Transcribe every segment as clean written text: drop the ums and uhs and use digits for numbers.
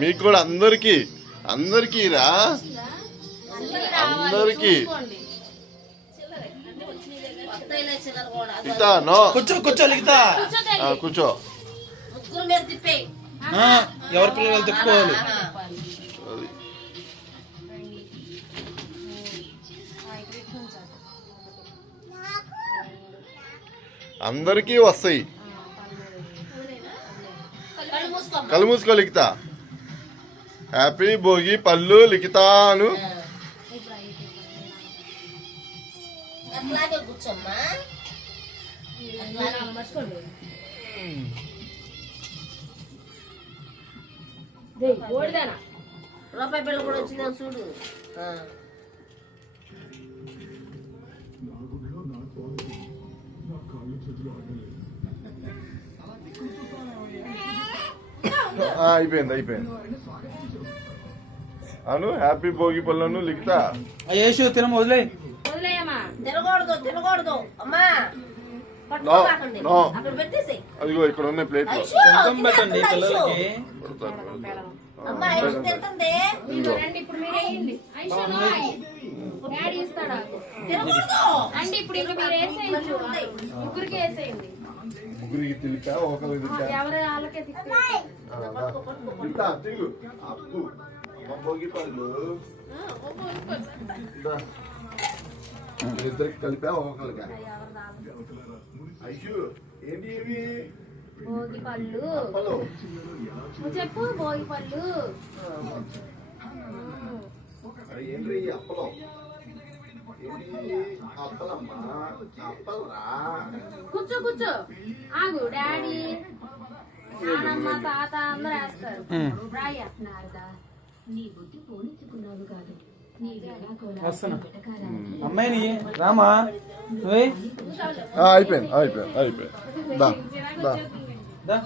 మీకు కూడా అందరికి అందరికి రా అందరికి కూర్చో కూర్చో లిఖితా కూర్చో ఎవరి పిల్లలు తిప్పుకోవాలి అందరికీ వస్తాయి కళ్ళు మూసుకో లిఖితా హ్యాపీ భోగి పళ్ళు లిఖితాను రూపాయి బిళ్ళ కూడా వచ్చిందా చూడు. అయిపోయింది అయిపోయింది అను హ్యాపీ భోగి పళ్ళను లిఖితా యేసు తినమ వదిలే తినకూడదు తినకూడదు అమ్మా అక్కడ పెట్టేసి అదిగో ఇక్కడ ఉన్నాయి ప్లేట్ కొంచెం పెట్టండి పిల్లలకి అమ్మా ఐషు తింటుంది ఇప్పుడు మీరేయండి డాడీ ఇస్తాడా తినకూడదు అంటే ఇప్పుడు ఇంకా మీరు వేసేయండి ముగ్గురికి వేసేయండి ముగ్గురికి తిరిగా ఒకరికి తిరిగా ఎవరు వాళ్ళకే తిరుగు అప్పు భోగి పళ్ళు ఇద్దరికి కలిపా ఒకరిగా అయ్యో ఏంటి ఇవి భోగి పళ్ళు అప్పలు చెప్పు భోగి పళ్ళు ఏంటి అప్పలం ఏంటి అప్పలమ్మా అప్పలరా కూర్చో కూర్చో ఆగు డాడీ నానమ్మ తాత అందరూ వేస్తారు నీ బుద్ధి పోనిచ్చుకున్నావు కాదు వస్తున్నా అమ్మాయిని రామా అయిపోయింది అయిపోయింది అయిపోయింది దా దా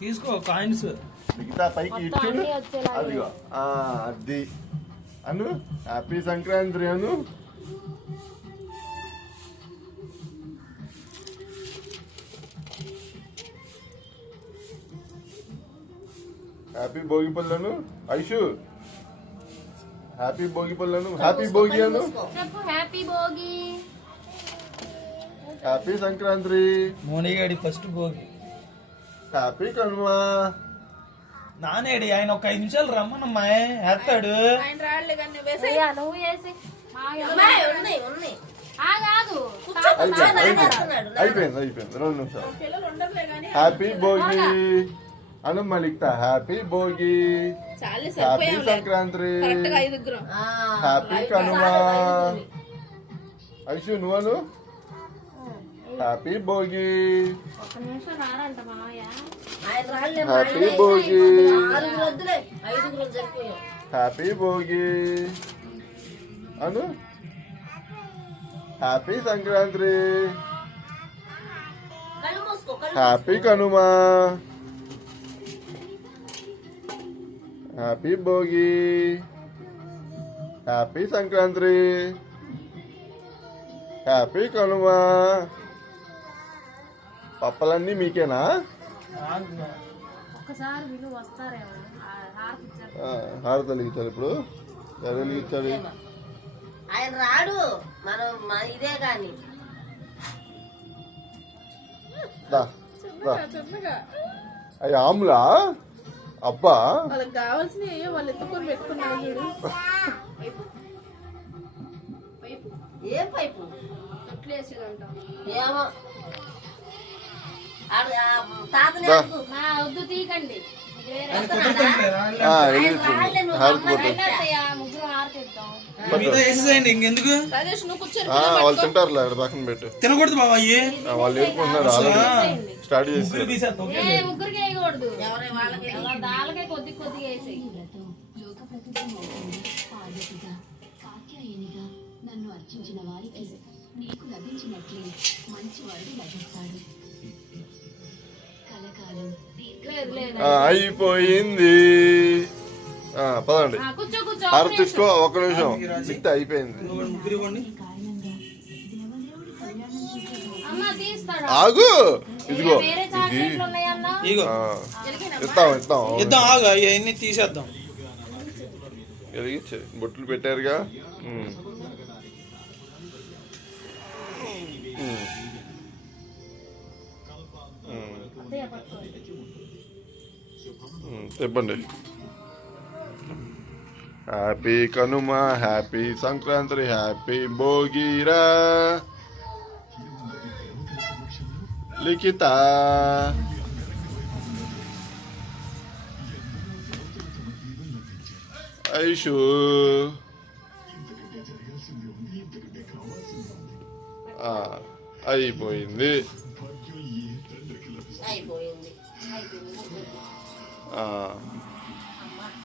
తీసుకో కాయిన్స్ మిగతా పైకి ఇచ్చు అదిగో అది అను హ్యాపీ సంక్రాంతి అను హ్యాపీ భోగి పళ్ళను ఐషు హ్యాపీ భోగి పళ్ళను హ్యాపీ భోగి అను చెప్పు హ్యాపీ భోగి హ్యాపీ సంక్రాంతి మోనిగాడి ఫస్ట్ భోగి హ్యాపీ కనుమ నానేడి ఆయన ఒక 5 నిమిషాలు రమ్మనమ్మా వేస్తాడు నువ్వు వేసి ఉన్నాయి అయిపోయింది అయిపోయింది 2 నిమిషాలు హ్యాపీ భోగి అను మలిక్తా happy Bhogi happy Sankranti happy Kanuma Aishu నువ్వు హ్యాపీ భోగి ఒక నిమిషం రారంట మామయ్య హ్యాపీ భోగి ఐదుగురు హ్యాపీ భోగి అను happy Sankranti happy Kanuma happy Bhogi happy Sankranti happy Kanuma పప్పలన్నీ మీకేనా ఒక్కసారి వీళ్ళు వస్తారేమో హారతలు ఇచ్చారు ఇప్పుడు ఎవరు ఇచ్చారు ఆయన రాడు మనం ఇదే గాని అయ్యి ఆములా అబ్బా వాళ్ళకి కావాల్సినవి వాళ్ళు ఎత్తుకొని పెట్టుకున్నారు చూడు. ఏ పైపు ఏమో తాతనే వద్దు తీకండి ముగ్గురు ఆరతిద్దాం ఇంకెందుకు రాజేష్ నువ్వు కూర్చొని వాళ్ళు తింటారులే అక్కడ పక్కన పెట్టు తినకూడదు బాబా వాళ్ళు వెళ్ళిపోతున్నారు ఆల్రెడీ స్టార్ట్ చేసి ముగ్గురికి వేయకూడదు వాళ్ళకే కొద్ది కొద్దిగా వేసేయి నన్ను అర్చించిన వారికి నీకు లభించినట్లే మంచి వాడు లభిస్తాడు. కలకాలం అయిపోయింది. పదండి హారతి తీసుకో. ఒక్క నిమిషం మిగతా అయిపోయింది. అమ్మ తీసుకో. ఇస్తాడా? ఆగు ఇదిగో వేరే ఇది చాక్లెట్లు ఉన్నాయన్నా? ఇగో ఆ, ఇస్తాం ఇద్దాం ఆగు అవన్నీ తీసేద్దాం. వెలిగించే బొట్లు పెట్టారుగా. చెప్పండి. Happy Kanuma, happy Sankranti, happy భోగిరా లిఖిత. ఐషు అయిపోయింది. అయిపోయింది. ఆ